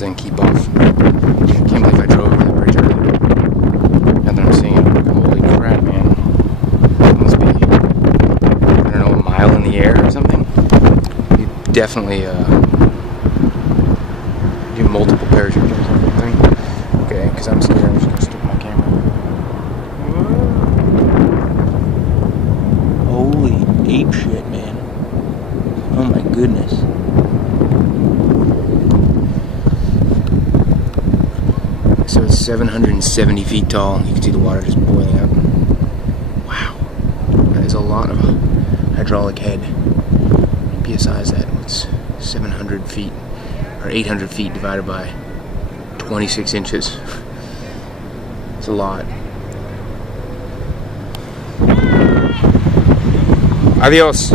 once and keep off. Can't believe I drove over the bridge earlier. Now that I'm seeing it, holy crap, man. It must be, I don't know, a mile in the air or something. You definitely do multiple parachute jumps on the thing. Okay, because I'm scared, I'm just going to stick my camera. Holy ape shit, man. Oh my goodness. So it's 770 feet tall. You can see the water just boiling up. Wow. That is a lot of hydraulic head. PSI is that? What's 700 feet? Or 800 feet divided by 26 inches. It's a lot. Adios.